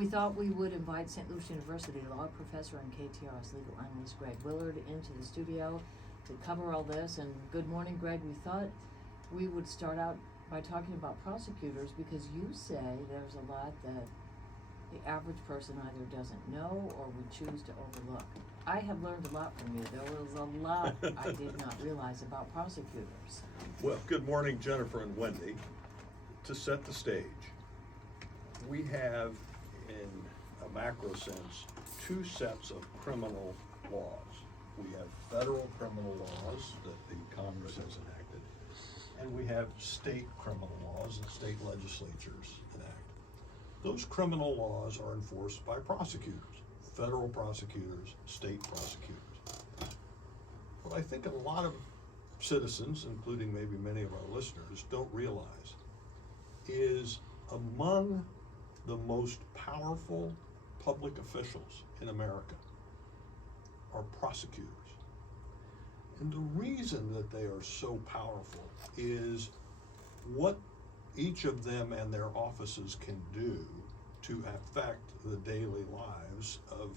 We thought we would invite St. Louis University law professor and KTRS legal analyst Greg Willard into the studio to cover all this. And good morning, Greg. We thought we would start out by talking about prosecutors because you say there's a lot that the average person either doesn't know or would choose to overlook. I have learned a lot from you. There was a lot I did not realize about prosecutors. Well, good morning, Jennifer and Wendy. To set the stage, we have, in a macro sense, two sets of criminal laws. We have federal criminal laws that the Congress has enacted, and we have state criminal laws that state legislatures enact. Those criminal laws are enforced by prosecutors, federal prosecutors, state prosecutors. What I think a lot of citizens, including maybe many of our listeners, don't realize is among the most powerful public officials in America are prosecutors. And the reason that they are so powerful is what each of them and their offices can do to affect the daily lives of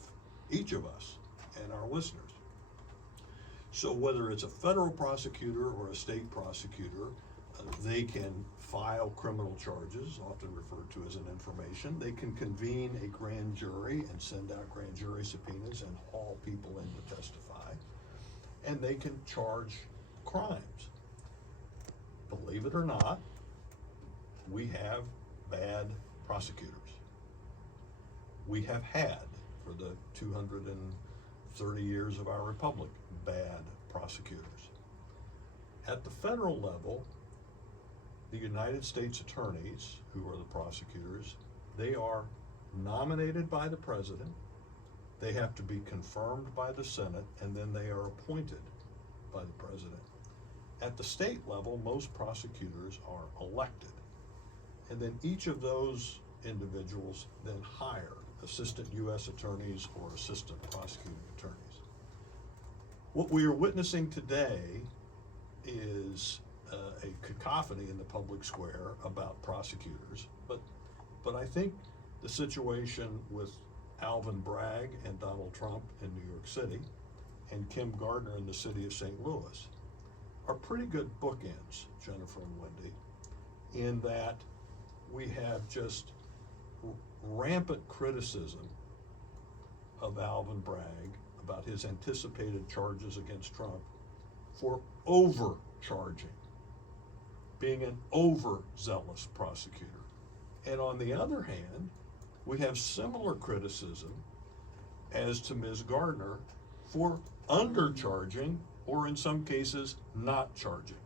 each of us and our listeners. So whether it's a federal prosecutor or a state prosecutor, they can file criminal charges, often referred to as an information. They can convene a grand jury and send out grand jury subpoenas and haul people in to testify. And they can charge crimes. Believe it or not, we have bad prosecutors. We have had, for the 230 years of our republic, bad prosecutors. At the federal level, the United States attorneys, who are the prosecutors, they are nominated by the president, they have to be confirmed by the Senate, and then they are appointed by the president. At the state level, most prosecutors are elected, and then each of those individuals then hire assistant U.S. attorneys or assistant prosecuting attorneys. What we are witnessing today is a cacophony in the public square about prosecutors, but I think the situation with Alvin Bragg and Donald Trump in New York City and Kim Gardner in the city of St. Louis are pretty good bookends, Jennifer and Wendy, in that we have just rampant criticism of Alvin Bragg about his anticipated charges against Trump for overcharging, being an overzealous prosecutor. And on the other hand, we have similar criticism as to Ms. Gardner for undercharging, or in some cases, not charging.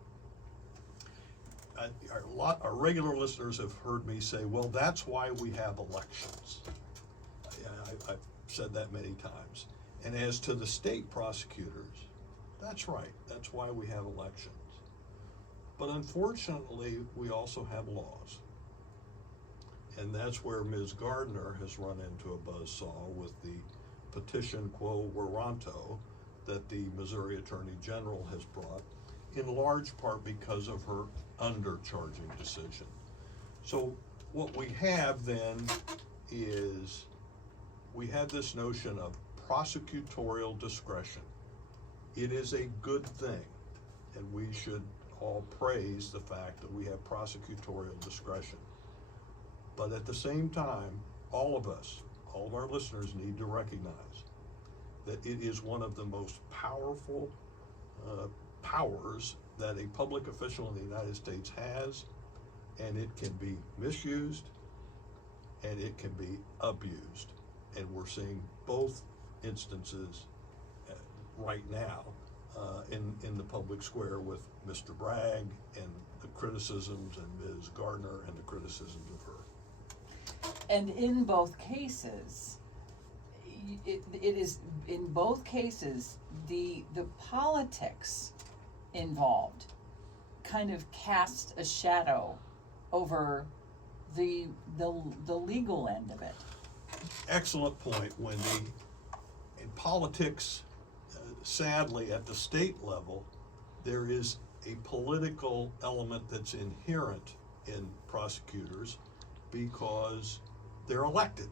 Our regular listeners have heard me say, well, that's why we have elections. I've said that many times. And as to the state prosecutors, that's right, that's why we have elections. But unfortunately, we also have laws. And that's where Ms. Gardner has run into a buzzsaw with the petition quo warranto that the Missouri Attorney General has brought, in large part because of her undercharging decision. So what we have then is we have this notion of prosecutorial discretion. It is a good thing, and we should all praise the fact that we have prosecutorial discretion. But at the same time, all of us, all of our listeners need to recognize that it is one of the most powerful powers that a public official in the United States has, and it can be misused and it can be abused. And we're seeing both instances right now in the public square with Mr. Bragg and the criticisms, and Ms. Gardner and the criticisms of her. And in both cases, it is, in both cases, the politics involved kind of cast a shadow over the legal end of it. Excellent point, Wendy. In politics, sadly, at the state level, there is a political element that's inherent in prosecutors because they're elected.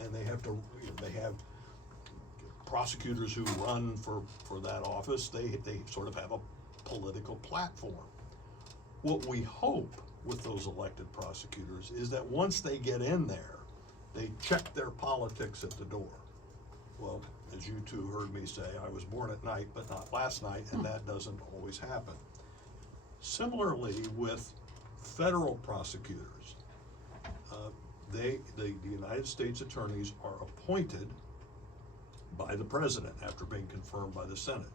and they have to, they have prosecutors who run for that office. They sort of have a political platform. What we hope with those elected prosecutors is that once they get in there, they check their politics at the door. Well, as you two heard me say, I was born at night, but not last night, and that doesn't always happen. Similarly, with federal prosecutors, the United States attorneys are appointed by the president after being confirmed by the Senate.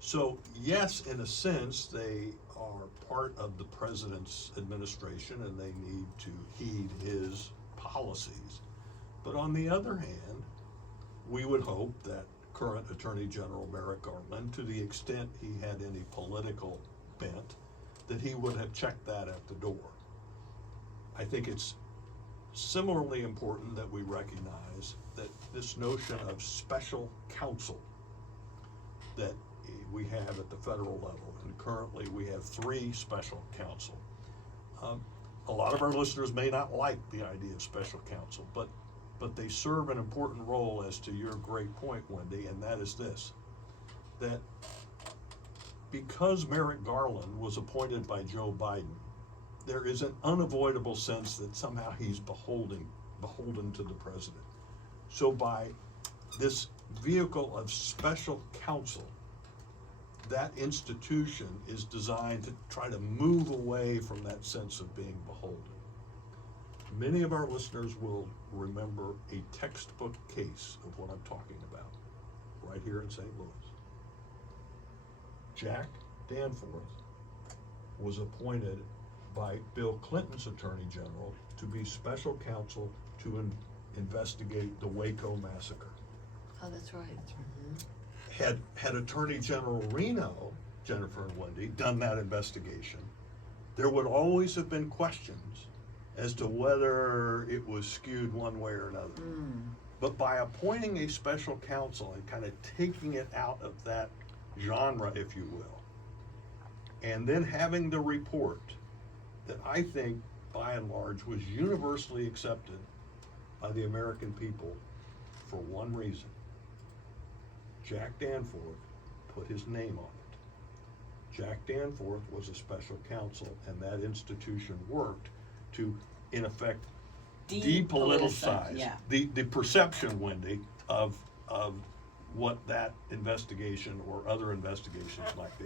So yes, in a sense, they are part of the president's administration and they need to heed his policies. But on the other hand, we would hope that current Attorney General Merrick Garland, to the extent he had any political bent, that he would have checked that at the door. I think it's similarly important that we recognize that this notion of special counsel that we have at the federal level, and currently we have 3 special counsel. A lot of our listeners may not like the idea of special counsel, but they serve an important role, as to your great point, Wendy, and that is this, that because Merrick Garland was appointed by Joe Biden, there is an unavoidable sense that somehow he's beholden to the president. So by this vehicle of special counsel, that institution is designed to try to move away from that sense of being beholden. Many of our listeners will remember a textbook case of what I'm talking about, right here in St. Louis. Jack Danforth was appointed by Bill Clinton's Attorney General to be special counsel to investigate the Waco massacre. Oh, that's right. Had Attorney General Reno, Jennifer and Wendy, done that investigation, there would always have been questions as to whether it was skewed one way or another. But by appointing a special counsel and kind of taking it out of that genre, if you will, and then having the report that I think, by and large, was universally accepted by the American people for one reason. Jack Danforth put his name on it. Jack Danforth was a special counsel, and that institution worked to, in effect, depoliticize the perception, Wendy, of what that investigation or other investigations might be.